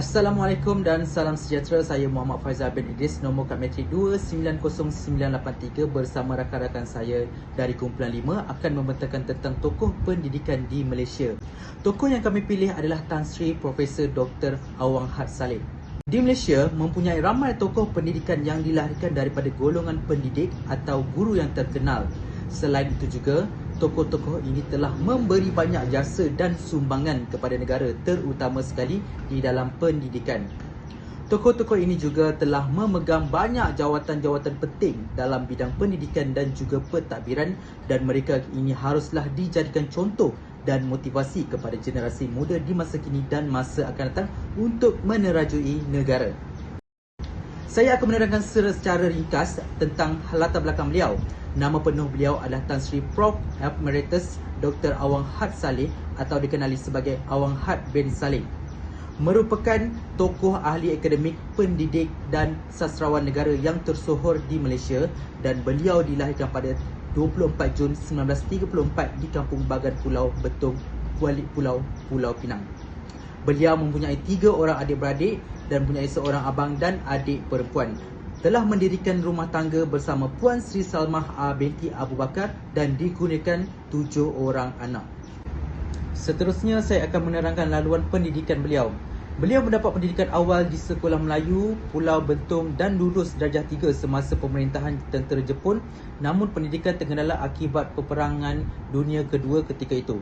Assalamualaikum dan salam sejahtera. Saya Muhammad Faizal bin Idris, nombor kad matrik 290983 bersama rakan-rakan saya dari kumpulan 5 akan membentangkan tentang tokoh pendidikan di Malaysia. Tokoh yang kami pilih adalah Tan Sri Profesor Dr. Awang Had Saleh. Di Malaysia mempunyai ramai tokoh pendidikan yang dilahirkan daripada golongan pendidik atau guru yang terkenal. Selain itu juga, tokoh-tokoh ini telah memberi banyak jasa dan sumbangan kepada negara, terutama sekali di dalam pendidikan. Tokoh-tokoh ini juga telah memegang banyak jawatan-jawatan penting dalam bidang pendidikan dan juga pentadbiran, dan mereka ini haruslah dijadikan contoh dan motivasi kepada generasi muda di masa kini dan masa akan datang untuk menerajui negara. Saya akan menerangkan secara ringkas tentang latar belakang beliau. Nama penuh beliau adalah Tan Sri Prof. Emeritus Dr. Awang Had Saleh atau dikenali sebagai Awang Had bin Saleh. Merupakan tokoh ahli akademik, pendidik dan sastrawan negara yang tersohor di Malaysia, dan beliau dilahirkan pada 24 Jun 1934 di Kampung Bagan Pulau Betong, Kuala Pulau Pinang. Beliau mempunyai 3 orang adik-beradik dan mempunyai seorang abang dan adik perempuan. Telah mendirikan rumah tangga bersama Puan Sri Salmah binti Abu Bakar dan dikurniakan 7 orang anak. Seterusnya saya akan menerangkan laluan pendidikan beliau. Beliau mendapat pendidikan awal di Sekolah Melayu Pulau Bentong dan lulus darjah 3 semasa pemerintahan tentera Jepun, namun pendidikan tergendala akibat peperangan dunia kedua ketika itu.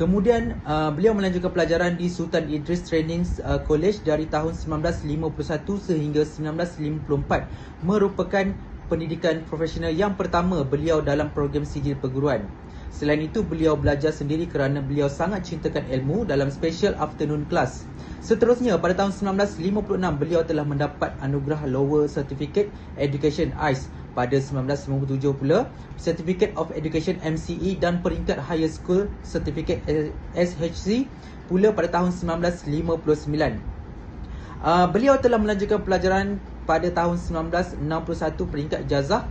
Kemudian beliau melanjutkan pelajaran di Sultan Idris Training College dari tahun 1951 sehingga 1954, merupakan pendidikan profesional yang pertama beliau dalam program sijil perguruan. Selain itu, beliau belajar sendiri kerana beliau sangat cintakan ilmu dalam Special Afternoon Class. Seterusnya, pada tahun 1956, beliau telah mendapat anugerah Lower Certificate Education ICE. Pada 1957 pula, Certificate of Education MCE dan peringkat Higher School Certificate SHC pula pada tahun 1959. Beliau telah melanjutkan pelajaran pada tahun 1961 peringkat ijazah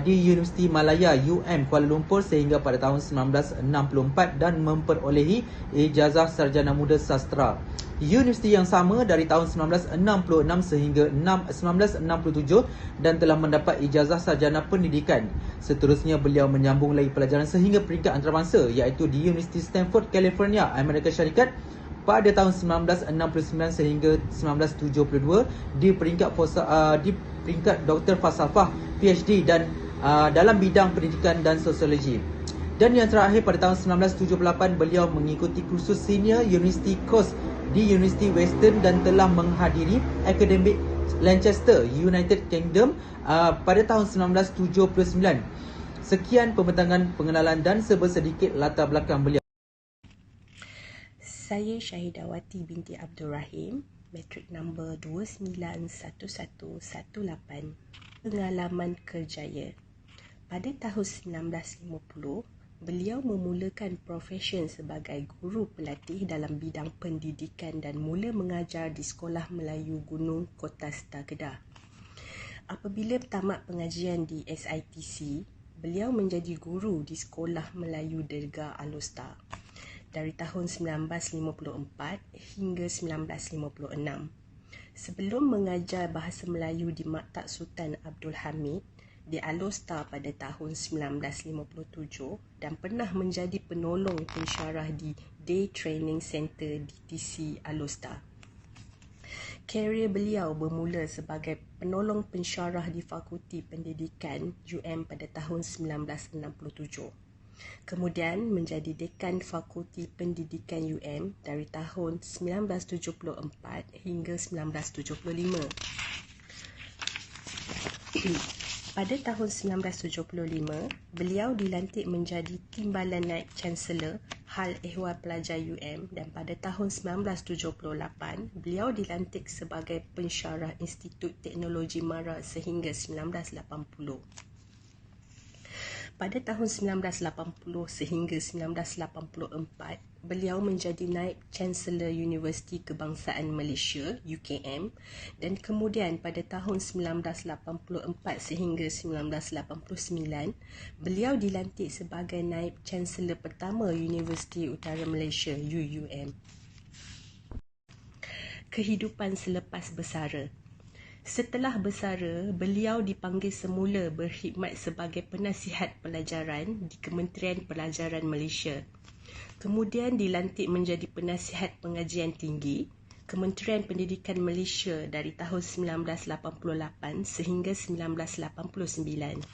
di Universiti Malaya Kuala Lumpur sehingga pada tahun 1964 dan memperolehi ijazah sarjana muda sastra. Universiti yang sama dari tahun 1966 sehingga 1967 dan telah mendapat ijazah sarjana pendidikan. Seterusnya beliau menyambung lagi pelajaran sehingga peringkat antarabangsa iaitu di Universiti Stanford, California, Amerika Syarikat pada tahun 1969 sehingga 1972 di peringkat Doktor Falsafah PhD dan dalam bidang pendidikan dan sosiologi. Dan yang terakhir, pada tahun 1978 beliau mengikuti kursus senior University Course di University Western dan telah menghadiri Akademik Lancaster, United Kingdom pada tahun 1979. Sekian pembentangan pengenalan dan sedikit latar belakang beliau. Saya Syahidawati binti Abdul Rahim, matrik nombor 291118, pengalaman kerjaya. Pada tahun 1950, beliau memulakan profession sebagai guru pelatih dalam bidang pendidikan dan mula mengajar di Sekolah Melayu Gunung Kota Star Kedah. Apabila tamat pengajian di SITC, beliau menjadi guru di Sekolah Melayu Derga Alostar dari tahun 1954 hingga 1956. Sebelum mengajar bahasa Melayu di Maktab Sultan Abdul Hamid di Alostar pada tahun 1957 dan pernah menjadi penolong pensyarah di Day Training Center di TC Alostar. Karier beliau bermula sebagai penolong pensyarah di Fakulti Pendidikan pada tahun 1967. Kemudian menjadi dekan Fakulti Pendidikan dari tahun 1974 hingga 1975. Pada tahun 1975, beliau dilantik menjadi Timbalan Naib Chancellor hal ehwal pelajar UM dan pada tahun 1978 beliau dilantik sebagai pensyarah Institut Teknologi Mara sehingga 1980. Pada tahun 1980 sehingga 1984, beliau menjadi Naib Chancellor Universiti Kebangsaan Malaysia UKM dan kemudian pada tahun 1984 sehingga 1989, beliau dilantik sebagai Naib Chancellor pertama Universiti Utara Malaysia UUM. Kehidupan selepas bersara. Setelah bersara, beliau dipanggil semula berkhidmat sebagai penasihat pelajaran di Kementerian Pelajaran Malaysia. Kemudian dilantik menjadi penasihat pengajian tinggi Kementerian Pendidikan Malaysia dari tahun 1988 sehingga 1989.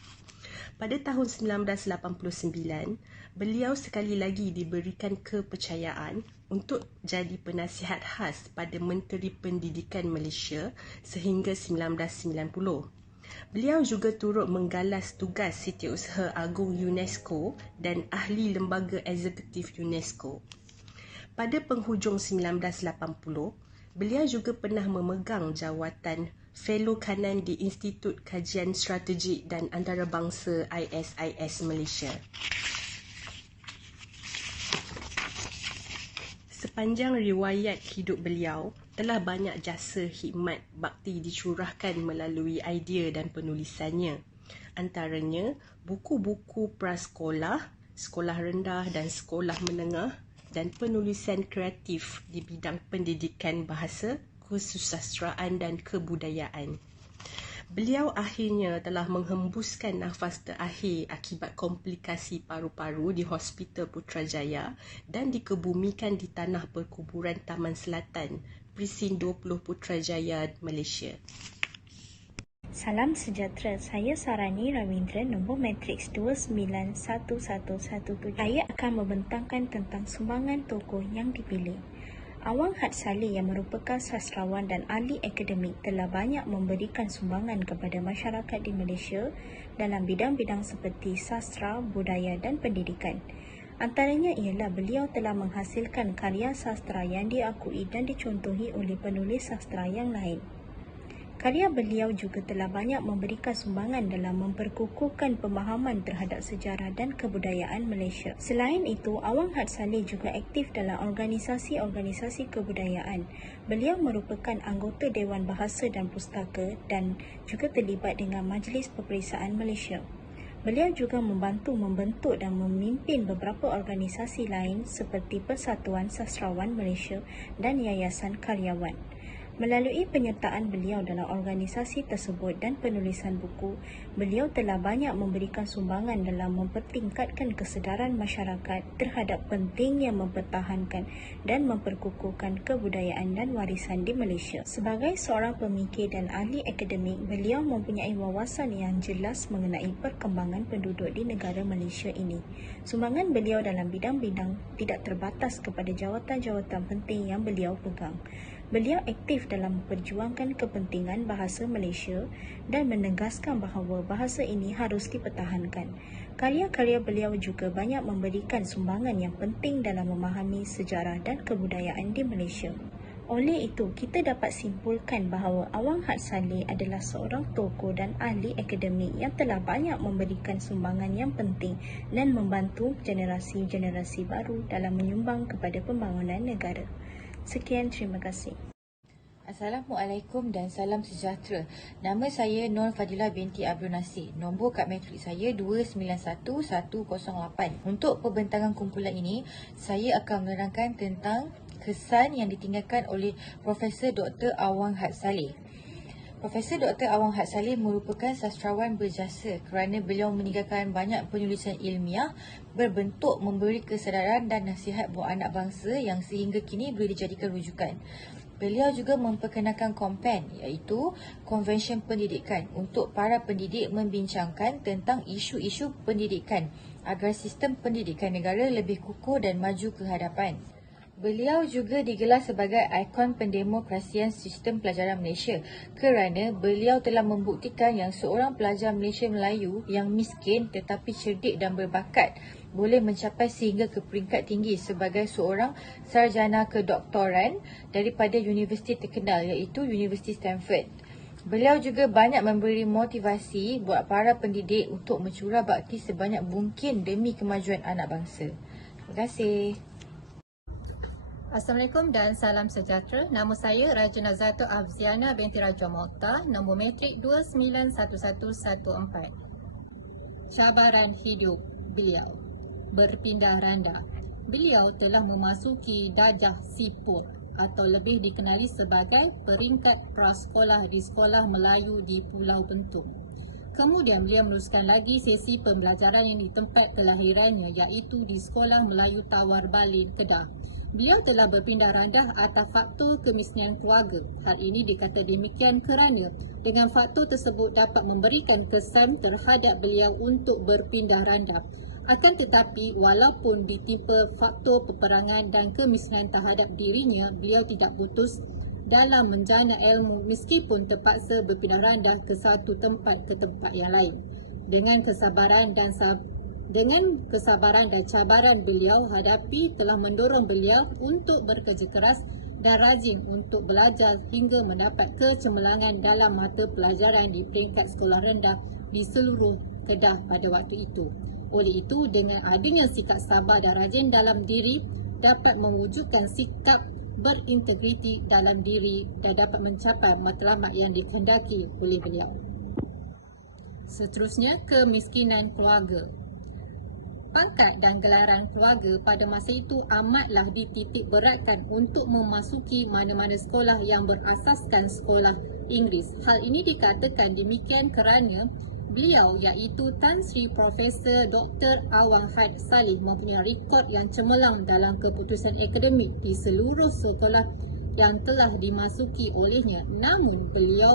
Pada tahun 1989, beliau sekali lagi diberikan kepercayaan untuk jadi penasihat khas pada Menteri Pendidikan Malaysia sehingga 1990. Beliau juga turut menggalas tugas Setiausaha Agung UNESCO dan ahli lembaga eksekutif UNESCO. Pada penghujung 1980, beliau juga pernah memegang jawatan Fellow Kanan di Institut Kajian Strategik dan Antarabangsa ISIS Malaysia. Sepanjang riwayat hidup beliau, telah banyak jasa khidmat bakti dicurahkan melalui idea dan penulisannya. Antaranya, buku-buku prasekolah, sekolah rendah dan sekolah menengah dan penulisan kreatif di bidang pendidikan bahasa, kesusasteraan dan kebudayaan. Beliau akhirnya telah menghembuskan nafas terakhir akibat komplikasi paru-paru di Hospital Putrajaya dan dikebumikan di tanah perkuburan Taman Selatan, Presin 20 Putrajaya, Malaysia. Salam sejahtera, saya Sarani Ravindra, nombor matriks 291117. Saya akan membentangkan tentang sumbangan tokoh yang dipilih. Awang Had Saleh yang merupakan sastrawan dan ahli akademik telah banyak memberikan sumbangan kepada masyarakat di Malaysia dalam bidang-bidang seperti sastra, budaya dan pendidikan. Antaranya ialah beliau telah menghasilkan karya sastra yang diakui dan dicontohi oleh penulis sastra yang lain. Karya beliau juga telah banyak memberikan sumbangan dalam memperkukuhkan pemahaman terhadap sejarah dan kebudayaan Malaysia. Selain itu, Awang Had Saleh juga aktif dalam organisasi-organisasi kebudayaan. Beliau merupakan anggota Dewan Bahasa dan Pustaka dan juga terlibat dengan Majlis Peperiksaan Malaysia. Beliau juga membantu membentuk dan memimpin beberapa organisasi lain seperti Persatuan Sastrawan Malaysia dan Yayasan Karyawan. Melalui penyertaan beliau dalam organisasi tersebut dan penulisan buku, beliau telah banyak memberikan sumbangan dalam mempertingkatkan kesedaran masyarakat terhadap pentingnya mempertahankan dan memperkukuhkan kebudayaan dan warisan di Malaysia. Sebagai seorang pemikir dan ahli akademik, beliau mempunyai wawasan yang jelas mengenai perkembangan penduduk di negara Malaysia ini. Sumbangan beliau dalam bidang-bidang tidak terbatas kepada jawatan-jawatan penting yang beliau pegang. Beliau aktif dalam memperjuangkan kepentingan bahasa Malaysia dan menegaskan bahawa bahasa ini harus dipertahankan. Karya-karya beliau juga banyak memberikan sumbangan yang penting dalam memahami sejarah dan kebudayaan di Malaysia. Oleh itu, kita dapat simpulkan bahawa Awang Had Saleh adalah seorang tokoh dan ahli akademik yang telah banyak memberikan sumbangan yang penting dan membantu generasi-generasi baru dalam menyumbang kepada pembangunan negara. Sekian, terima kasih. Assalamualaikum dan salam sejahtera. Nama saya Nur Fadilah binti Abdul Nasir. Nombor kad matrik saya 291108. Untuk pembentangan kumpulan ini, saya akan menerangkan tentang kesan yang ditinggalkan oleh Profesor Dr. Awang Had Saleh. Profesor Dr. Awang Had Saleh merupakan sastrawan berjasa kerana beliau meninggalkan banyak penulisan ilmiah berbentuk memberi kesedaran dan nasihat buat anak bangsa yang sehingga kini boleh dijadikan rujukan. Beliau juga memperkenalkan kompen iaitu Konvensyen Pendidikan untuk para pendidik membincangkan tentang isu-isu pendidikan agar sistem pendidikan negara lebih kukuh dan maju ke hadapan. Beliau juga digelar sebagai ikon pendemokrasian sistem pelajaran Malaysia kerana beliau telah membuktikan yang seorang pelajar Malaysia Melayu yang miskin tetapi cerdik dan berbakat boleh mencapai sehingga ke peringkat tinggi sebagai seorang sarjana kedoktoran daripada universiti terkenal iaitu Universiti Stanford. Beliau juga banyak memberi motivasi buat para pendidik untuk mencurah bakti sebanyak mungkin demi kemajuan anak bangsa. Terima kasih. Assalamualaikum dan salam sejahtera. Nama saya Raja Nazarto Afziana binti Raja Malta, nombor metrik 291114. Cabaran hidup beliau berpindah randa. Beliau telah memasuki darjah sipur atau lebih dikenali sebagai peringkat prasekolah di Sekolah Melayu di Pulau Bentung. Kemudian beliau meneruskan lagi sesi pembelajaran yang di tempat kelahirannya iaitu di Sekolah Melayu Tawar Balin, Kedah. Beliau telah berpindah randah atas faktor kemiskinan keluarga. Hal ini dikata demikian kerana dengan faktor tersebut dapat memberikan kesan terhadap beliau untuk berpindah randah. Akan tetapi, walaupun ditimpa faktor peperangan dan kemiskinan terhadap dirinya, beliau tidak putus dalam menjana ilmu meskipun terpaksa berpindah randah ke satu tempat ke tempat yang lain. Dengan kesabaran dan cabaran beliau hadapi telah mendorong beliau untuk bekerja keras dan rajin untuk belajar hingga mendapat kecemerlangan dalam mata pelajaran di peringkat sekolah rendah di seluruh Kedah pada waktu itu. Oleh itu, dengan adanya sikap sabar dan rajin dalam diri dapat mewujudkan sikap berintegriti dalam diri dan dapat mencapai matlamat yang dikehendaki oleh beliau. Seterusnya, kemiskinan keluarga. Pangkat dan gelaran keluarga pada masa itu amatlah dititik beratkan untuk memasuki mana-mana sekolah yang berasaskan sekolah Inggeris. Hal ini dikatakan demikian kerana beliau iaitu Tan Sri Profesor Dr. Awang Had Saleh mempunyai rekod yang cemerlang dalam keputusan akademik di seluruh sekolah yang telah dimasuki olehnya. Namun beliau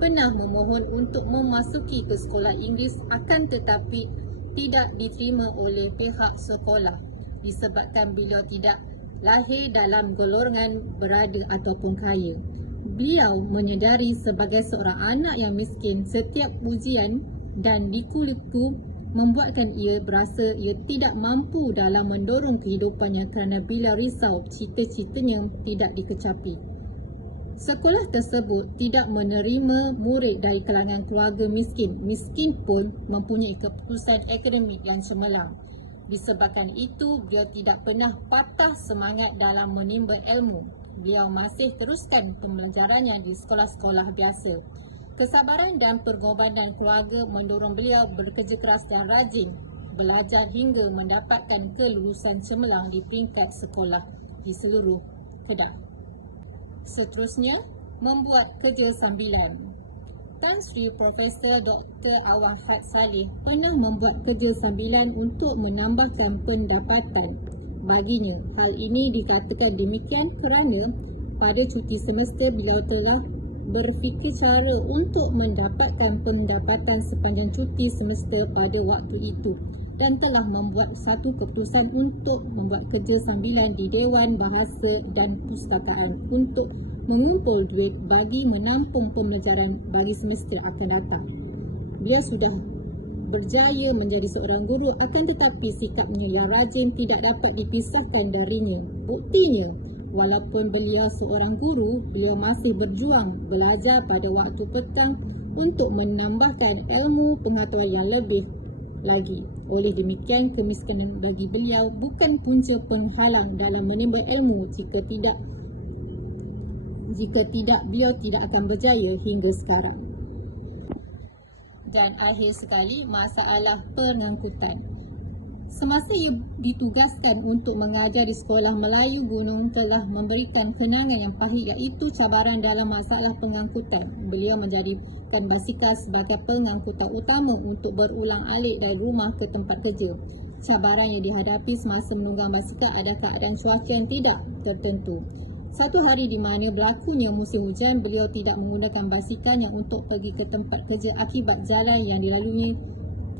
pernah memohon untuk memasuki ke sekolah Inggeris akan tetapi tidak diterima oleh pihak sekolah disebabkan beliau tidak lahir dalam golongan berada ataupun kaya. Beliau menyedari sebagai seorang anak yang miskin, setiap ujian dan liku-liku membuatkan ia berasa ia tidak mampu dalam mendorong kehidupannya kerana beliau risau cita-citanya tidak dikecapi. Sekolah tersebut tidak menerima murid dari kalangan keluarga miskin. Miskin pun mempunyai keputusan akademik yang cemerlang. Disebabkan itu, beliau tidak pernah patah semangat dalam menimba ilmu. Beliau masih teruskan pembelajarannya di sekolah-sekolah biasa. Kesabaran dan pengorbanan keluarga mendorong beliau bekerja keras dan rajin belajar hingga mendapatkan kelulusan cemerlang di peringkat sekolah di seluruh Kedah. Seterusnya, membuat kerja sambilan. Tan Sri Profesor Dr. Awang Had Saleh pernah membuat kerja sambilan untuk menambahkan pendapatan baginya. Hal ini dikatakan demikian kerana pada cuti semester beliau telah berfikir cara untuk mendapatkan pendapatan sepanjang cuti semester pada waktu itu dan telah membuat satu keputusan untuk membuat kerja sambilan di Dewan Bahasa dan Pustakaan untuk mengumpul duit bagi menampung pembelajaran bagi semester akan datang. Beliau sudah berjaya menjadi seorang guru akan tetapi sikapnya yang rajin tidak dapat dipisahkan darinya. Buktinya, walaupun beliau seorang guru, beliau masih berjuang belajar pada waktu petang untuk menambahkan ilmu pengetahuan yang lebih lagi. Oleh demikian, kemiskinan bagi beliau bukan punca penghalang dalam menimba ilmu. Jika tidak, beliau tidak akan berjaya hingga sekarang. Dan akhir sekali, masalah pengangkutan. Semasa ia ditugaskan untuk mengajar di Sekolah Melayu Gunung telah memberikan kenangan yang pahit iaitu cabaran dalam masalah pengangkutan. Beliau menjadikan basikal sebagai pengangkutan utama untuk berulang-alik dari rumah ke tempat kerja. Cabaran yang dihadapi semasa menunggang basikal adalah keadaan cuaca yang tidak tertentu. Satu hari di mana berlakunya musim hujan, beliau tidak menggunakan basikalnya untuk pergi ke tempat kerja akibat jalan yang dilalui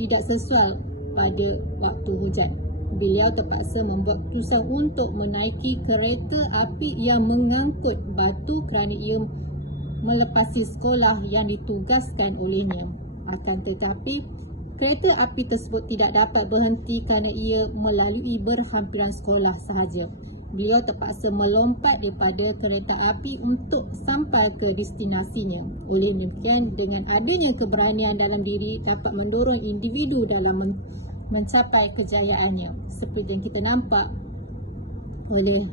tidak sesuai pada waktu hujan. Beliau terpaksa membuat keputusan untuk menaiki kereta api yang mengangkut batu kerana ia melepasi sekolah yang ditugaskan olehnya. Akan tetapi, Kereta api tersebut tidak dapat berhenti kerana ia melalui berhampiran sekolah sahaja. Beliau terpaksa melompat daripada kereta api untuk sampai ke destinasinya. Oleh demikian, dengan adanya keberanian dalam diri dapat mendorong individu dalam mencapai kejayaannya. Seperti yang kita nampak oleh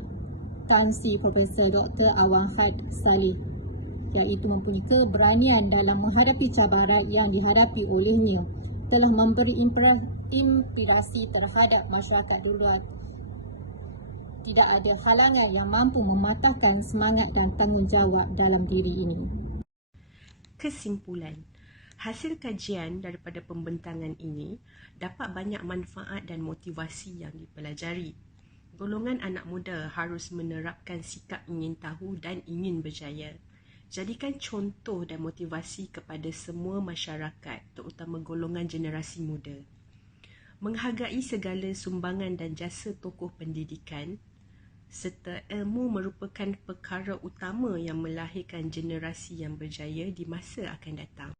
Tan Sri Profesor Dr. Awang Had Saleh, iaitu mempunyai keberanian dalam menghadapi cabaran yang dihadapi olehnya, telah memberi inspirasi terhadap masyarakat di luar. Tidak ada halangan yang mampu mematahkan semangat dan tanggungjawab dalam diri ini. Kesimpulan, hasil kajian daripada pembentangan ini dapat banyak manfaat dan motivasi yang dipelajari. Golongan anak muda harus menerapkan sikap ingin tahu dan ingin berjaya. Jadikan contoh dan motivasi kepada semua masyarakat, terutama golongan generasi muda. Menghargai segala sumbangan dan jasa tokoh pendidikan, serta ilmu merupakan perkara utama yang melahirkan generasi yang berjaya di masa akan datang.